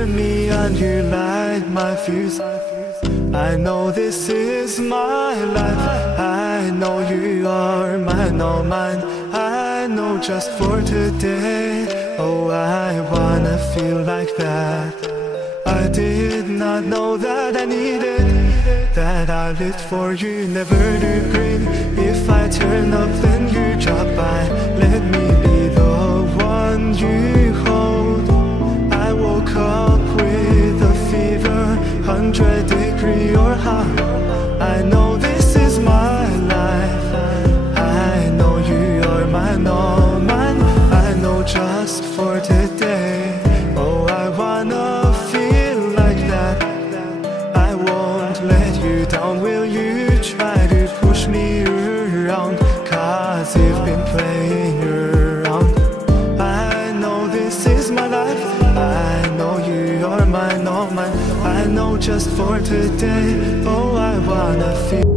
turn me on, you light my fuse. I know this is my life, I know you are mine, all mine. I know just for today, oh I wanna feel like that. I did not know that I needed, that I lived for you, never to grin. If I turn up then you drop by, let me be the one you hold. I woke up with a fever, 100-degree or hot. I know this is my life, I know you are mine, all mine. I know just for today, oh I wanna feel like that. I won't let you down, will you try to push me around? Cause you've been playing around. I know this is my life, I know you are mine, all mine. I know just for today, oh I wanna feel